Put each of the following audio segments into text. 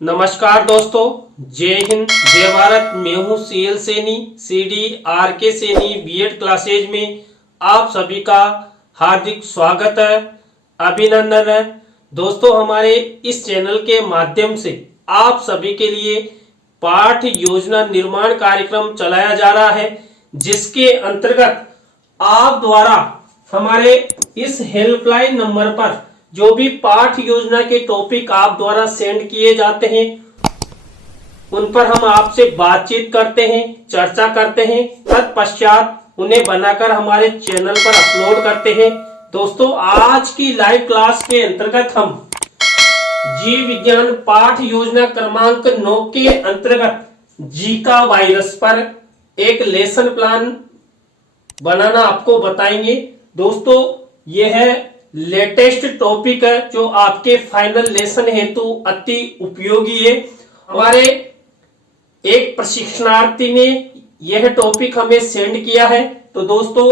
नमस्कार दोस्तों, जय हिंद जय भारत। मैं हूं CL Saini, CD RK Saini BEd classes में आप सभी का हार्दिक स्वागत है, अभिनंदन है। दोस्तों, हमारे इस चैनल के माध्यम से आप सभी के लिए पाठ योजना निर्माण कार्यक्रम चलाया जा रहा है, जिसके अंतर्गत आप द्वारा हमारे इस हेल्पलाइन नंबर पर जो भी पाठ योजना के टॉपिक आप द्वारा सेंड किए जाते हैं, उन पर हम आपसे बातचीत करते हैं, चर्चा करते हैं। तत्पश्चात उन्हें बनाकर हमारे चैनल पर अपलोड करते हैं। दोस्तों, आज की लाइव क्लास के अंतर्गत हम जीव विज्ञान पाठ योजना क्रमांक 9 के अंतर्गत जीका वायरस पर एक लेसन प्लान बनाना आपको बताएंगे। दोस्तों, यह है लेटेस्ट टॉपिक है जो आपके फाइनल लेसन हेतु अति उपयोगी है। हमारे एक प्रशिक्षणार्थी ने यह टॉपिक हमें सेंड किया है, तो दोस्तों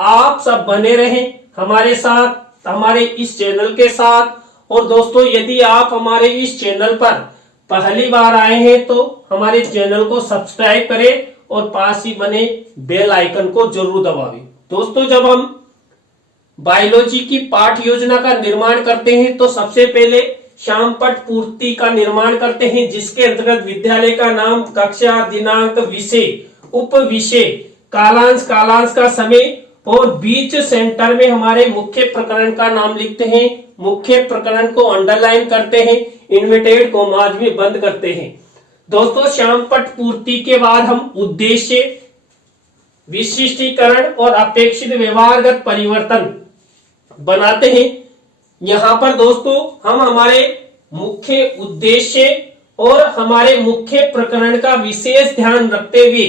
आप सब बने रहें हमारे साथ, हमारे इस चैनल के साथ। और दोस्तों, यदि आप हमारे इस चैनल पर पहली बार आए हैं तो हमारे चैनल को सब्सक्राइब करें और पास ही बने बेल आइकन को जरूर दबावें। दोस्तों, जब हम बायोलॉजी की पाठ योजना का निर्माण करते हैं तो सबसे पहले शामपट पूर्ति का निर्माण करते हैं, जिसके अंतर्गत विद्यालय का नाम, कक्षा, दिनांक, विषय, उप विषय, कालांश, कालांश का समय और बीच सेंटर में हमारे मुख्य प्रकरण का नाम लिखते हैं। मुख्य प्रकरण को अंडरलाइन करते हैं, इन्वर्टेड कॉमाज में बंद करते हैं। दोस्तों, शामपट पूर्ति के बाद हम उद्देश्य, विशिष्टीकरण और अपेक्षित व्यवहारगत परिवर्तन बनाते हैं। यहां पर दोस्तों हम हमारे मुख्य उद्देश्य और हमारे मुख्य प्रकरण का विशेष ध्यान रखते हुए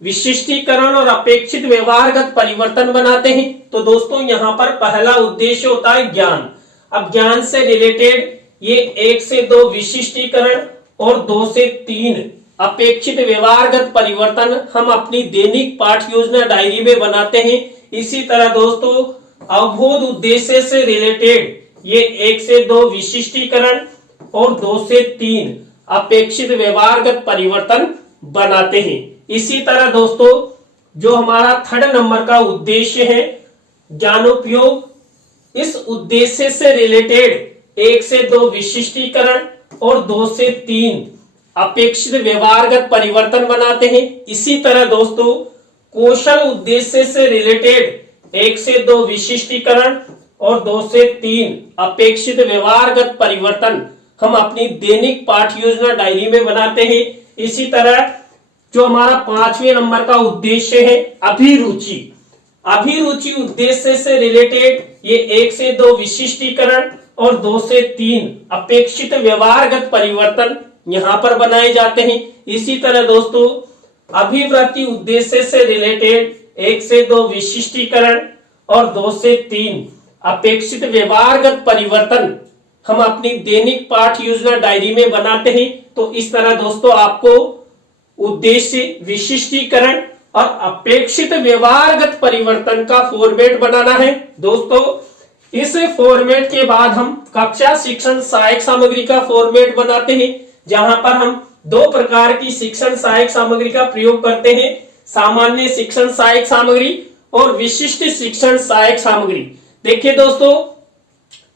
विशिष्टीकरण और अपेक्षित व्यवहारगत परिवर्तन बनाते हैं। तो दोस्तों, यहां पर पहला उद्देश्य होता है ज्ञान। अब ज्ञान से रिलेटेड ये 1 से 2 विशिष्टीकरण और 2 से 3 अपेक्षित व्यवहारगत परिवर्तन हम अपनी दैनिक पाठ योजना डायरी में बनाते हैं। इसी तरह दोस्तों, अवबोध उद्देश्य से रिलेटेड ये 1 से 2 विशिष्टीकरण और 2 से 3 अपेक्षित व्यवहारगत परिवर्तन बनाते हैं। इसी तरह दोस्तों, जो हमारा 3rd नंबर का उद्देश्य है ज्ञानोपयोग, इस उद्देश्य से रिलेटेड 1 से 2 विशिष्टीकरण और 2 से 3 अपेक्षित व्यवहारगत परिवर्तन बनाते हैं। इसी तरह दोस्तों, कौशल उद्देश्य से रिलेटेड 1 से 2 विशिष्टीकरण और 2 से 3 अपेक्षित व्यवहारगत परिवर्तन हम अपनी दैनिक पाठ योजना डायरी में बनाते हैं। इसी तरह जो हमारा 5वें नंबर का उद्देश्य है अभिरुचि, अभिरुचि उद्देश्य से रिलेटेड ये 1 से 2 विशिष्टीकरण और 2 से 3 अपेक्षित व्यवहारगत परिवर्तन यहां पर बनाए जाते हैं। इसी तरह दोस्तों, अभिवृत्ति उद्देश्य से रिलेटेड 1 से 2 विशिष्टीकरण और 2 से 3 अपेक्षित व्यवहारगत परिवर्तन हम अपनी दैनिक पाठ योजना डायरी में बनाते हैं। तो इस तरह दोस्तों आपको उद्देश्य, विशिष्टीकरण और अपेक्षित व्यवहारगत परिवर्तन का फॉर्मेट बनाना है। दोस्तों, इस फॉर्मेट के बाद हम कक्षा शिक्षण सहायक सामग्री का फॉर्मेट बनाते हैं, जहां पर हम 2 प्रकार की शिक्षण सहायक सामग्री का प्रयोग करते हैं, सामान्य शिक्षण सहायक सामग्री और विशिष्ट शिक्षण सहायक सामग्री। देखिए दोस्तों,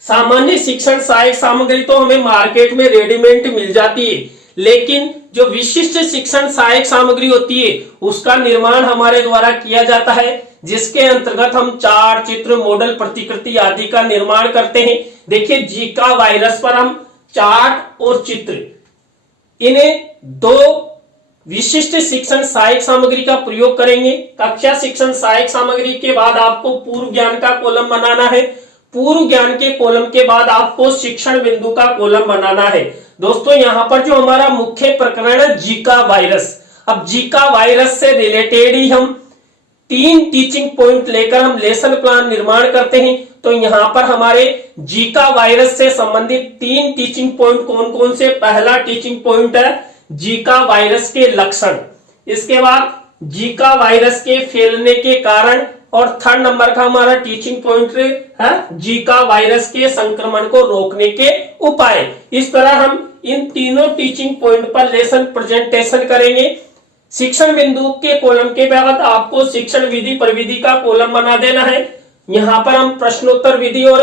सामान्य शिक्षण सहायक सामग्री तो हमें मार्केट में रेडीमेड मिल जाती है, लेकिन जो विशिष्ट शिक्षण सहायक सामग्री होती है उसका निर्माण हमारे द्वारा किया जाता है, जिसके अंतर्गत हम चार्ट, चित्र, मॉडल, प्रतिकृति आदि का निर्माण करते हैं। देखिए, जीका वायरस पर हम चार्ट और चित्र, इन्हें 2 विशिष्ट शिक्षण सहायक सामग्री का प्रयोग करेंगे। कक्षा शिक्षण सहायक सामग्री के बाद आपको पूर्व ज्ञान का कॉलम बनाना है। पूर्व ज्ञान के कॉलम के बाद आपको शिक्षण बिंदु का कॉलम बनाना है। दोस्तों, यहां पर जो हमारा मुख्य प्रकरण है जीका वायरस, अब जीका वायरस से रिलेटेड ही हम 3 टीचिंग पॉइंट लेकर हम लेसन प्लान निर्माण करते हैं। तो यहां पर हमारे जीका वायरस से संबंधित 3 टीचिंग पॉइंट कौन कौन से? पहला टीचिंग पॉइंट है जीका वायरस के लक्षण, इसके बाद जीका वायरस के फैलने के कारण और 3rd नंबर का हमारा टीचिंग पॉइंट है जीका वायरस के संक्रमण को रोकने के उपाय। इस तरह हम इन तीनों टीचिंग पॉइंट पर लेसन प्रेजेंटेशन करेंगे। शिक्षण बिंदु के कॉलम के बाद आपको शिक्षण विधि प्रविधि का कॉलम बना देना है। यहाँ पर हम प्रश्नोत्तर विधि और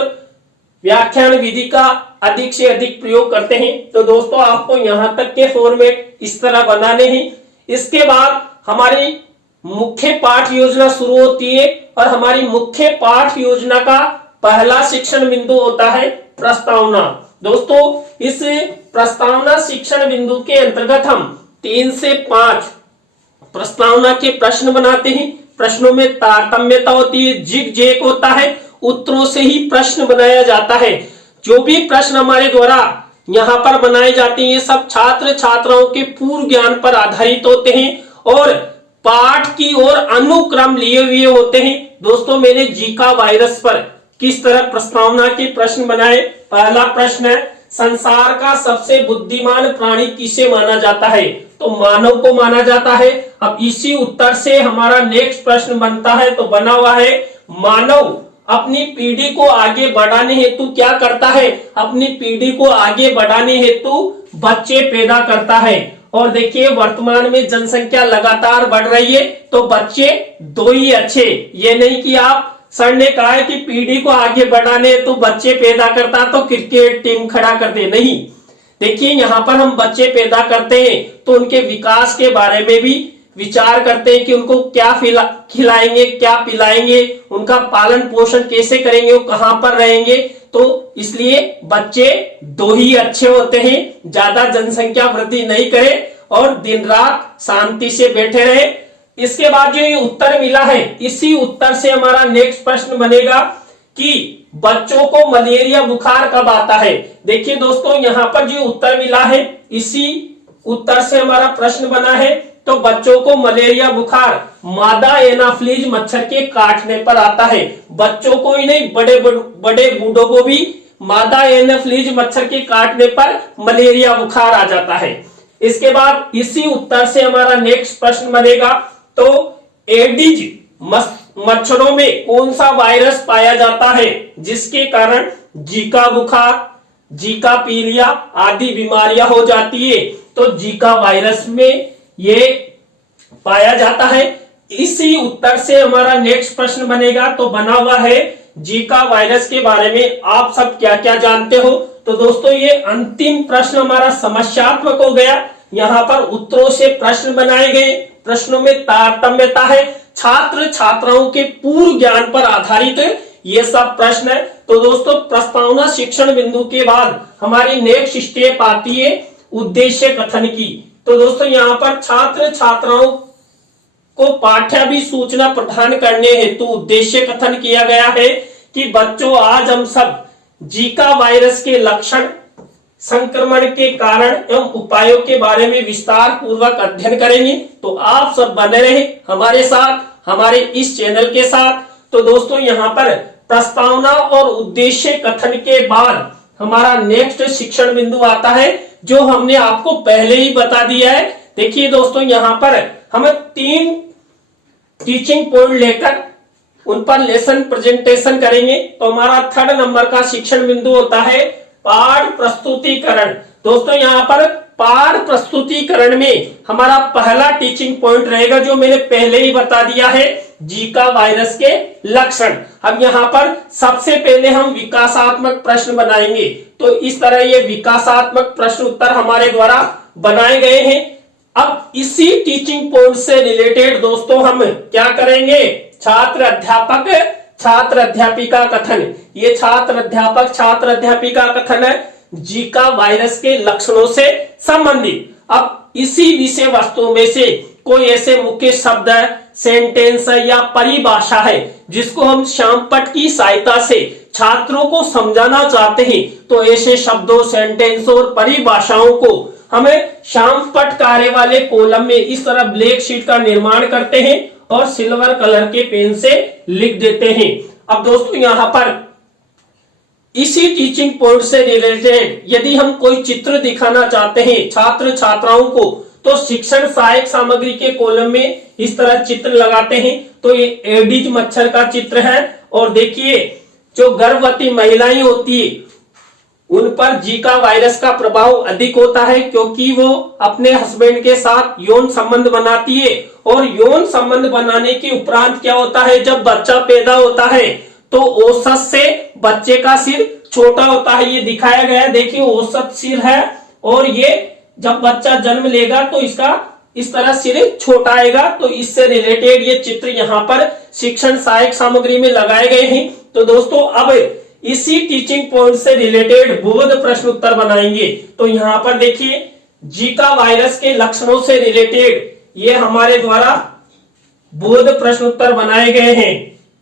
व्याख्यान विधि का अधिक से अधिक प्रयोग करते हैं। तो दोस्तों आपको यहाँ तक के फॉर्मेट इस तरह बनाने हैं। इसके बाद हमारी मुख्य पाठ योजना शुरू होती है और हमारी मुख्य पाठ योजना का पहला शिक्षण बिंदु होता है प्रस्तावना। दोस्तों इस प्रस्तावना शिक्षण बिंदु के अंतर्गत हम 3 से 5 प्रस्तावना के प्रश्न बनाते हैं। प्रश्नों में तारतम्यता होती है, जिग जैग होता है, उत्तरों से ही प्रश्न बनाया जाता है। जो भी प्रश्न हमारे द्वारा यहाँ पर बनाए जाते हैं ये सब छात्र छात्राओं के पूर्व ज्ञान पर आधारित होते हैं और पाठ की ओर अनुक्रम लिए हुए होते हैं। दोस्तों मैंने जीका वायरस पर किस तरह प्रस्तावना के प्रश्न बनाए। पहला प्रश्न है, संसार का सबसे बुद्धिमान प्राणी किसे माना जाता है? तो मानव को माना जाता है। अब इसी उत्तर से हमारा नेक्स्ट प्रश्न बनता है, तो बना हुआ है मानव अपनी पीढ़ी को आगे बढ़ाने हेतु क्या करता है? अपनी पीढ़ी को आगे बढ़ाने हेतु बच्चे पैदा करता है। और देखिए वर्तमान में जनसंख्या लगातार बढ़ रही है, तो बच्चे 2 ही अच्छे। ये नहीं कि आप सर ने कहा है कि पीढ़ी को आगे बढ़ाने हेतु बच्चे पैदा करता तो क्रिकेट टीम खड़ा कर दे, नहीं। देखिए यहाँ पर हम बच्चे पैदा करते हैं तो उनके विकास के बारे में भी विचार करते हैं कि उनको क्या खिलाएंगे, क्या पिलाएंगे, उनका पालन पोषण कैसे करेंगे, वो कहाँ पर रहेंगे। तो इसलिए बच्चे 2 ही अच्छे होते हैं, ज्यादा जनसंख्या वृद्धि नहीं करे और दिन रात शांति से बैठे रहे। इसके बाद जो ये उत्तर मिला है, इसी उत्तर से हमारा नेक्स्ट प्रश्न बनेगा कि बच्चों को मलेरिया बुखार कब आता है। देखिए दोस्तों यहाँ पर जो उत्तर मिला है, इसी उत्तर से हमारा प्रश्न बना है। तो बच्चों को मलेरिया बुखार मादा एनाफ्लीज मच्छर के काटने पर आता है। बच्चों को ही नहीं, बड़े बूढ़ों को भी मादा एनाफ्लीज मच्छर के काटने पर मलेरिया बुखार आ जाता है। इसके बाद इसी उत्तर से हमारा नेक्स्ट प्रश्न बनेगा, तो एडिज मच्छरों में कौन सा वायरस पाया जाता है जिसके कारण जीका बुखार, जीका पीलिया आदि बीमारियां हो जाती है? तो जीका वायरस में ये पाया जाता है। इसी उत्तर से हमारा नेक्स्ट प्रश्न बनेगा, तो बना हुआ है जीका वायरस के बारे में आप सब क्या क्या जानते हो। तो दोस्तों ये अंतिम प्रश्न हमारा समस्यात्मक हो गया। यहाँ पर उत्तरों से प्रश्न बनाए गए, प्रश्नों में तारतम्यता है, छात्र छात्राओं के पूर्व ज्ञान पर आधारित ये सब प्रश्न है। तो दोस्तों प्रस्तावना शिक्षण बिंदु के बाद हमारी नेक्स्ट स्टेप आती है उद्देश्य कथन की। तो दोस्तों यहाँ पर छात्र छात्राओं को पाठ्याभिसूचना प्रदान करने हेतु उद्देश्य कथन किया गया है कि बच्चों आज हम सब जीका वायरस के लक्षण, संक्रमण के कारण एवं उपायों के बारे में विस्तार पूर्वक अध्ययन करेंगे। तो आप सब बने रहे हमारे साथ, हमारे इस चैनल के साथ। तो दोस्तों यहाँ पर प्रस्तावना और उद्देश्य कथन के बाद हमारा नेक्स्ट शिक्षण बिंदु आता है, जो हमने आपको पहले ही बता दिया है। देखिए दोस्तों यहाँ पर हमें 3 टीचिंग पॉइंट लेकर उन पर लेसन प्रेजेंटेशन करेंगे। तो हमारा 3rd नंबर का शिक्षण बिंदु होता है पाठ प्रस्तुतिकरण। दोस्तों यहाँ पर पाठ प्रस्तुतिकरण में हमारा पहला टीचिंग पॉइंट रहेगा, जो मैंने पहले ही बता दिया है, जीका वायरस के लक्षण। अब यहाँ पर सबसे पहले हम विकासात्मक प्रश्न बनाएंगे। तो इस तरह ये विकासात्मक प्रश्न उत्तर हमारे द्वारा बनाए गए हैं। अब इसी टीचिंग पॉइंट से रिलेटेड दोस्तों हम क्या करेंगे, छात्र अध्यापक छात्र अध्यापिका कथन। ये छात्र अध्यापक छात्र अध्यापिका कथन है जीका वायरस के लक्षणों से संबंधित। अब इसी विषय वस्तु में से कोई ऐसे मुख्य शब्द है, सेंटेंस है या परिभाषा है जिसको हम श्यामपट्ट की सहायता से छात्रों को समझाना चाहते हैं, तो ऐसे शब्दों, सेंटेंस और परिभाषाओं को हमें श्यामपट्ट कार्य वाले कॉलम में इस तरह ब्लैक शीट का निर्माण करते हैं और सिल्वर कलर के पेन से लिख देते हैं। अब दोस्तों यहाँ पर इसी टीचिंग पॉइंट से रिलेटेड यदि हम कोई चित्र दिखाना चाहते हैं छात्र छात्राओं को, तो शिक्षण सहायक सामग्री के कॉलम में इस तरह चित्र लगाते हैं। तो ये एडिज मच्छर का चित्र है और देखिए जो गर्भवती महिलाएं होती है उन पर जीका वायरस का प्रभाव अधिक होता है, क्योंकि वो अपने हस्बैंड के साथ यौन संबंध बनाती है। और यौन संबंध बनाने के उपरांत क्या होता है, जब बच्चा पैदा होता है तो औसत से बच्चे का सिर छोटा होता है। ये दिखाया गया है, देखिए औसत सिर है, और ये जब बच्चा जन्म लेगा तो इसका इस तरह सिर छोटा आएगा। तो इससे रिलेटेड ये चित्र यहाँ पर शिक्षण सहायक सामग्री में लगाए गए हैं। तो दोस्तों अब इसी टीचिंग पॉइंट से रिलेटेड बोध प्रश्न उत्तर बनाएंगे। तो यहाँ पर देखिए जीका वायरस के लक्षणों से रिलेटेड ये हमारे द्वारा बोध प्रश्न उत्तर बनाए गए हैं।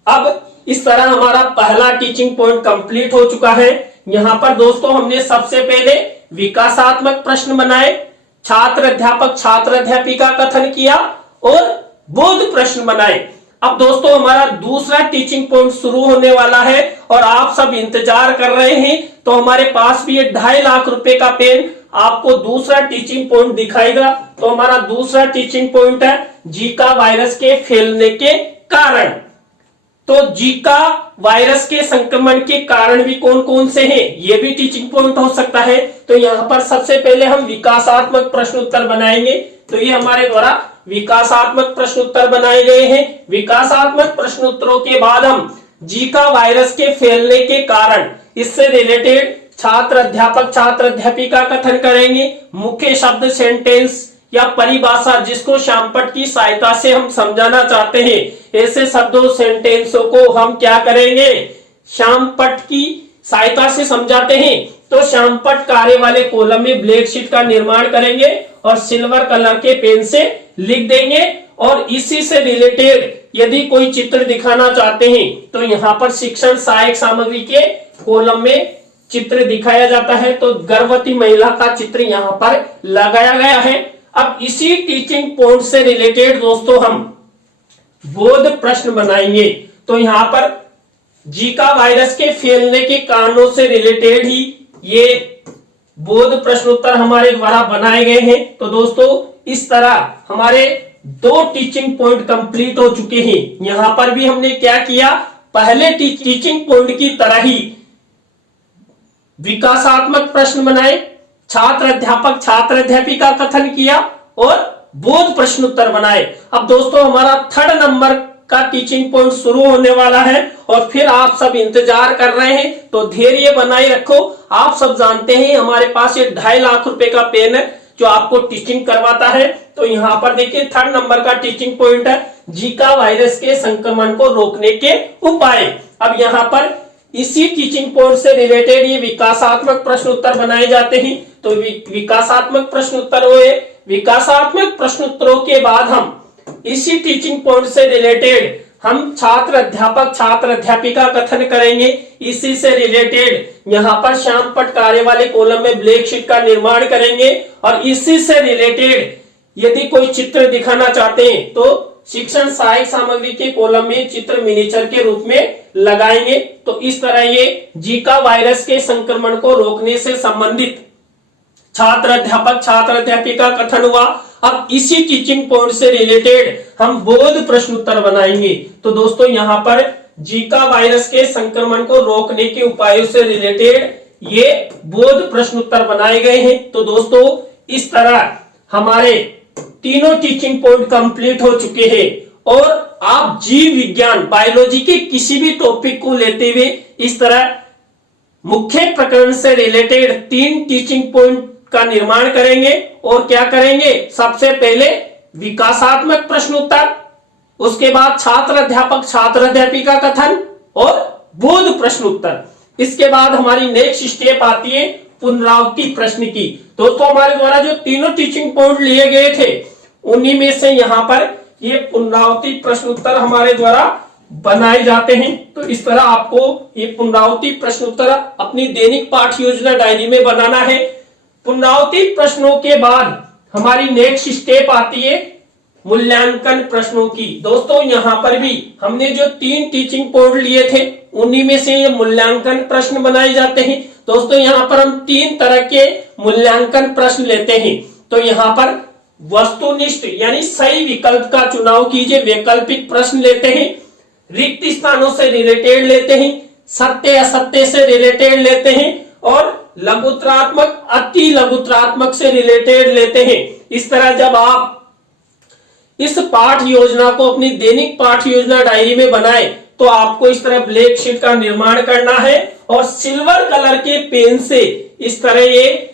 अब इस तरह हमारा पहला टीचिंग पॉइंट कंप्लीट हो चुका है। यहाँ पर दोस्तों हमने सबसे पहले विकासात्मक प्रश्न बनाए, छात्र अध्यापक छात्र अध्यापिका कथन किया और बोध प्रश्न बनाए। अब दोस्तों हमारा दूसरा टीचिंग पॉइंट शुरू होने वाला है और आप सब इंतजार कर रहे हैं। तो हमारे पास भी ये 2.5 लाख रुपए का पेन आपको दूसरा टीचिंग पॉइंट दिखाएगा। तो हमारा दूसरा टीचिंग पॉइंट है जीका वायरस के फैलने के कारण। तो जीका वायरस के संक्रमण के कारण भी कौन कौन से हैं, ये भी टीचिंग पॉइंट हो सकता है। तो यहाँ पर सबसे पहले हम विकासात्मक प्रश्न उत्तर बनाएंगे। तो ये हमारे द्वारा विकासात्मक प्रश्न उत्तर बनाए गए हैं। विकासात्मक प्रश्न उत्तरों के बाद हम जीका वायरस के फैलने के कारण, इससे रिलेटेड छात्र अध्यापक छात्र अध्यापिका कथन करेंगे। मुख्य शब्द सेंटेंस या परिभाषा जिसको श्यामपट्ट की सहायता से हम समझाना चाहते हैं, ऐसे शब्दों सेंटेंसों को हम क्या करेंगे, श्यामपट्ट की सहायता से समझाते हैं। तो श्यामपट्ट कार्य वाले कॉलम में ब्लैक शीट का निर्माण करेंगे और सिल्वर कलर के पेन से लिख देंगे। और इसी से रिलेटेड यदि कोई चित्र दिखाना चाहते हैं तो यहाँ पर शिक्षण सहायक सामग्री के कॉलम में चित्र दिखाया जाता है। तो गर्भवती महिला का चित्र यहाँ पर लगाया गया है। अब इसी टीचिंग पॉइंट से रिलेटेड दोस्तों हम बोध प्रश्न बनाएंगे। तो यहाँ पर जीका वायरस के फैलने के कारणों से रिलेटेड ही ये बोध प्रश्न उत्तर हमारे द्वारा बनाए गए हैं। तो दोस्तों इस तरह हमारे 2 टीचिंग पॉइंट कंप्लीट हो चुके हैं। यहां पर भी हमने क्या किया, पहले टीचिंग पॉइंट की तरह ही विकासात्मक प्रश्न बनाए, छात्र अध्यापक छात्र अध्यापिका कथन किया और बोध प्रश्न उत्तर बनाए। अब दोस्तों हमारा 3rd नंबर का टीचिंग पॉइंट शुरू होने वाला है और फिर आप सब इंतजार कर रहे हैं। तो धैर्य बनाए रखो। आप सब जानते हैं हमारे पास ये 2.5 लाख रुपए का पेन है जो आपको टीचिंग करवाता है। तो यहाँ पर देखिए 3rd नंबर का टीचिंग पॉइंट है जीका वायरस के संक्रमण को रोकने के उपाय। अब यहाँ पर इसी टीचिंग पॉइंट से रिलेटेड ये विकासात्मक प्रश्न उत्तर बनाए जाते हैं। तो विकासात्मक प्रश्न उत्तर हुए। विकासात्मक प्रश्न उत्तरों के बाद हम इसी टीचिंग पॉइंट से रिलेटेड हम छात्र अध्यापक छात्र अध्यापिका कथन करेंगे। इसी से रिलेटेड यहाँ पर श्यामपट्ट कार्य वाले कॉलम में ब्लैक शीट का निर्माण करेंगे और इसी से रिलेटेड यदि कोई चित्र दिखाना चाहते हैं तो शिक्षण सहायक सामग्री के कॉलम में चित्र मिनीचर के रूप में लगाएंगे। तो इस तरह ये जीका वायरस के संक्रमण को रोकने से संबंधित छात्र अध्यापक छात्र अध्यापिका कथन हुआ। अब इसी टीचिंग पॉइंट से रिलेटेड हम बोध प्रश्न उत्तर बनाएंगे। तो दोस्तों यहाँ पर जीका वायरस के संक्रमण को रोकने के उपायों से रिलेटेड ये बोध प्रश्न उत्तर बनाए गए हैं। तो दोस्तों इस तरह हमारे तीनों टीचिंग पॉइंट कंप्लीट हो चुके हैं और आप जीव विज्ञान बायोलॉजी के किसी भी टॉपिक को लेते हुए इस तरह मुख्य प्रकरण से रिलेटेड 3 टीचिंग पॉइंट का निर्माण करेंगे। और क्या करेंगे, सबसे पहले विकासात्मक प्रश्न उत्तर, उसके बाद छात्र अध्यापक छात्र अध्यापिका कथन और बोध प्रश्न उत्तर। इसके बाद हमारी नेक्स्ट स्टेप आती है पुनरावृत्ति प्रश्न की। दोस्तों हमारे द्वारा जो तीनों टीचिंग पॉइंट लिए गए थे उन्हीं में से यहाँ पर ये पुनरावृत्ति प्रश्न उत्तर हमारे द्वारा बनाए जाते हैं। तो इस तरह आपको ये पुनरावृत्ति प्रश्न उत्तर अपनी दैनिक पाठ योजना डायरी में बनाना है। पुनरावृत्ति प्रश्नों के बाद हमारी नेक्स्ट स्टेप आती है मूल्यांकन प्रश्नों की। दोस्तों यहाँ पर भी हमने जो 3 टीचिंग पॉइंट लिए थे उन्हीं में से ये मूल्यांकन प्रश्न बनाए जाते हैं। दोस्तों यहाँ पर हम 3 तरह के मूल्यांकन प्रश्न लेते हैं। तो यहाँ पर वस्तुनिष्ठ यानी सही विकल्प का चुनाव कीजिए, वैकल्पिक प्रश्न लेते हैं, रिक्त स्थानों से रिलेटेड लेते हैं, सत्य असत्य से रिलेटेड लेते हैं और लघुत्रात्मक, अति लघुत्रात्मक से रिलेटेड लेते हैं। इस तरह जब आप इस पाठ योजना को अपनी दैनिक पाठ योजना डायरी में बनाएं तो आपको इस तरह ब्लैक शीट का निर्माण करना है और सिल्वर कलर के पेन से इस तरह ये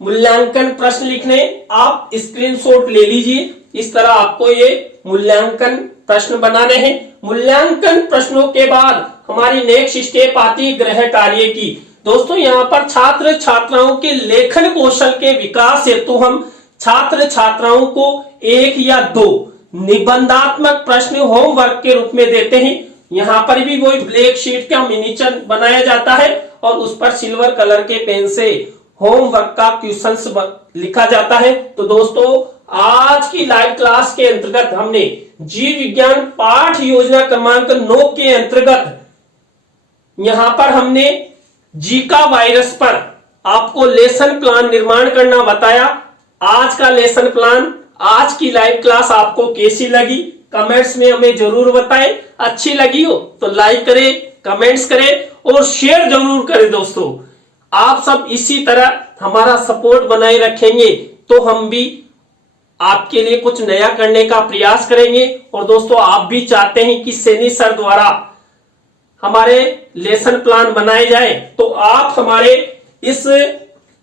मूल्यांकन प्रश्न लिखने। आप स्क्रीनशॉट ले लीजिए। इस तरह आपको ये मूल्यांकन प्रश्न बनाने हैं। मूल्यांकन प्रश्नों के बाद हमारी नेक्स्ट स्टेप आती है गृह कार्य की। दोस्तों यहाँ पर छात्र छात्राओं के लेखन कौशल के विकास हेतु हम छात्र छात्राओं को 1 या 2 निबंधात्मक प्रश्न होमवर्क के रूप में देते हैं। यहाँ पर भी वही ब्लैक शीट का मिनीचर बनाया जाता है और उस पर सिल्वर कलर के पेन से होमवर्क का क्वेश्चंस लिखा जाता है। तो दोस्तों आज की लाइव क्लास के अंतर्गत हमने जीव विज्ञान पाठ योजना क्रमांक 9 के अंतर्गत यहां पर हमने जीका वायरस पर आपको लेसन प्लान निर्माण करना बताया। आज का लेसन प्लान, आज की लाइव क्लास आपको कैसी लगी कमेंट्स में हमें जरूर बताएं। अच्छी लगी हो तो लाइक करें, कमेंट्स करें और शेयर जरूर करें। दोस्तों आप सब इसी तरह हमारा सपोर्ट बनाए रखेंगे तो हम भी आपके लिए कुछ नया करने का प्रयास करेंगे। और दोस्तों आप भी चाहते हैं कि सैनी सर द्वारा हमारे लेसन प्लान बनाए जाए तो आप हमारे इस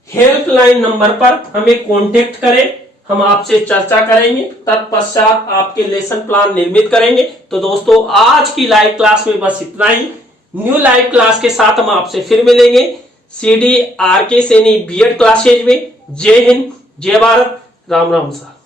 हेल्पलाइन नंबर पर हमें कांटेक्ट करें। हम आपसे चर्चा करेंगे, तत्पश्चात आपके लेसन प्लान निर्मित करेंगे। तो दोस्तों आज की लाइव क्लास में बस इतना ही। न्यू लाइव क्लास के साथ हम आपसे फिर मिलेंगे CD RK Saini BEd classes में। जय हिंद, जय भारत, राम राम साहब।